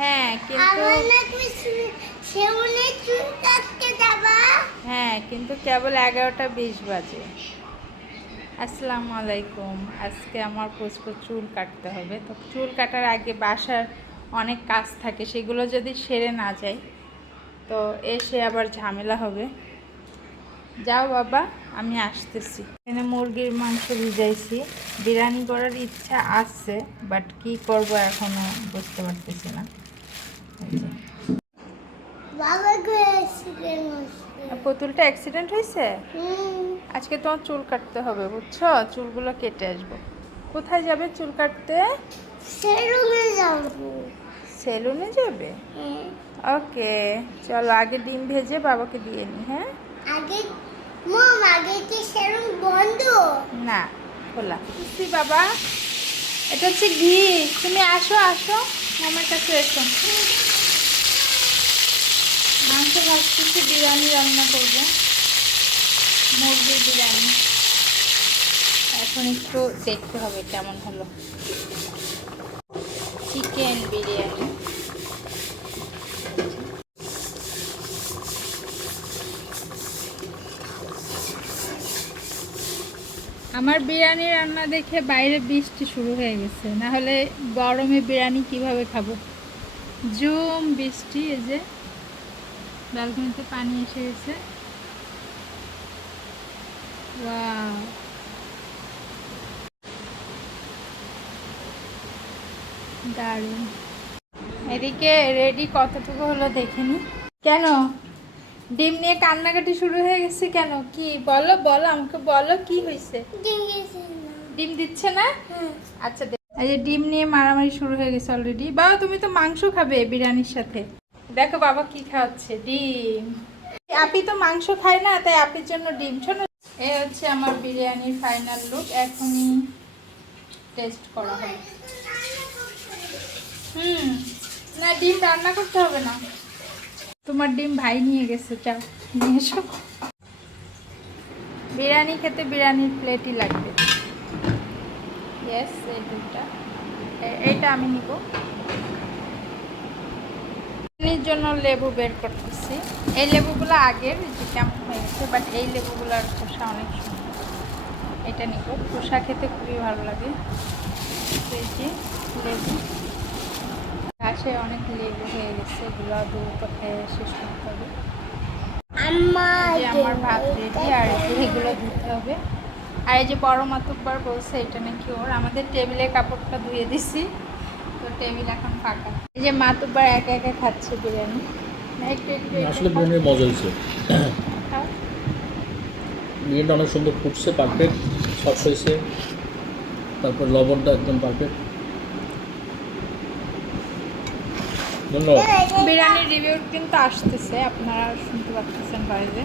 হ্যাঁ কিন্তু হ্যাঁ কিন্তু কেবল 11:20 বাজে। আসসালামু আলাইকুম। আজকে আমার কুচকুচ চুল কাটতে হবে, তো চুল কাটার আগে বাসার অনেক কাজ থাকে, সেগুলো যদি সেরে না যায় তো এসে আবার ঝামেলা হবে। যাও বাবা, আমি আসতেছি। এখানে মুরগির মাংস ভিজাইছি, বিরিয়ানি করার ইচ্ছা আছে, বাট কি করব এখনো বুঝতে পারতেছি না। পুতুলটা অ্যাক্সিডেন্ট হয়েছে। আজকে তোমার চুল কাটতে হবে, বুঝছো? চুলগুলো কেটে আসবো। কোথায় যাবে চুল কাটতে? সেলুনে যাব। সেলুনে যাবে? ওকে, চলো আগে ডিম ভেজে বাবাকে দিয়ে নি। হ্যাঁ আগে আগে কি সেলুন বন্ধ? না, খোলা। বুঝছি বাবা, এটা হচ্ছে ঘি। তুমি আসো আসো, আমার কাছে এসো। মাংস ভাজতেছি, বিরিয়ানি রান্না করবো, মুরগির বিরিয়ানি। এখন একটু দেখতে হবে কেমন হলো। চিকেন বিরিয়ানি। আমার বিরিয়ানি রান্না দেখে বাইরে বৃষ্টি শুরু হয়ে গেছে, না হলে গরমে বিরিয়ানি কিভাবে খাবো। জুম বৃষ্টি, এই যে ব্যালকনিতে পানি এসে গেছে। ওয়াও, দারুণ। এদিকে রেডি কতটুকু হলো দেখে নি। কেন ডিম নিয়ে কান্নাকাটি শুরু হয়ে গেছে কেন? কি বলো বলো, আমাকে বলো কি হয়েছে। ডিম দিচ্ছে না? আচ্ছা, এই যে ডিম নিয়ে মারামারি শুরু হয়ে গেছে অলরেডি। বাবা তুমি তো মাংস খাবে বিরিয়ানির সাথে। দেখো বাবা কি খাওয়াচ্ছে, ডিম। আপি তো মাংস খায় না, তাই আপির জন্য ডিম। শোনো, এই হচ্ছে আমার বিরিয়ানির ফাইনাল লুক। এখনই টেস্ট করা হবে। না, ডিম রান্না করতে হবে না। তোমার ডিম ভাই নিয়ে গেছে, চাও নিয়ে এসো। বিরিয়ানি খেতে বিরিয়ানির প্লেটই লাগবে। ইয়েস, এই দুটা, এইটা আমি নিব। বিরিয়ানির জন্য লেবু বের করতেছি। এই লেবুগুলো আগের, যে কেমন হয়ে গেছে, বাট এই লেবুগুলোর খোসা অনেক সুন্দর। এটা নিব, খোসা খেতে খুবই ভালো লাগে। এই যে লেবু, গাছে অনেক লেবু হয়ে গেছে, এগুলো দ্রুত খেয়ে শেষ করতে হবে। যে আমার ভাত রেডি, আর এগুলো ধুতে হবে। আর এই যে বড় মাতুব্বার বলছে এটা নাকি ওর। আমাদের টেবিলে কাপড়টা ধুয়ে দিছি, তো টেবিল এখন ফাঁকা। এই যে মাতুব্বার একা একা খাচ্ছে বিরিয়ানি। একটু একটু আসলে বিরিয়ানির মজা হয়েছে। বিরিয়ানিটা অনেক সুন্দর ফুটছে, পারফেক্ট সস হয়েছে, তারপর লবণটা একদম পারফেক্ট। ধন্যবাদ। বিরিয়ানির রিভিউ কিন্তু আসতেছে, আপনারা শুনতে পাচ্ছেন বাইরে।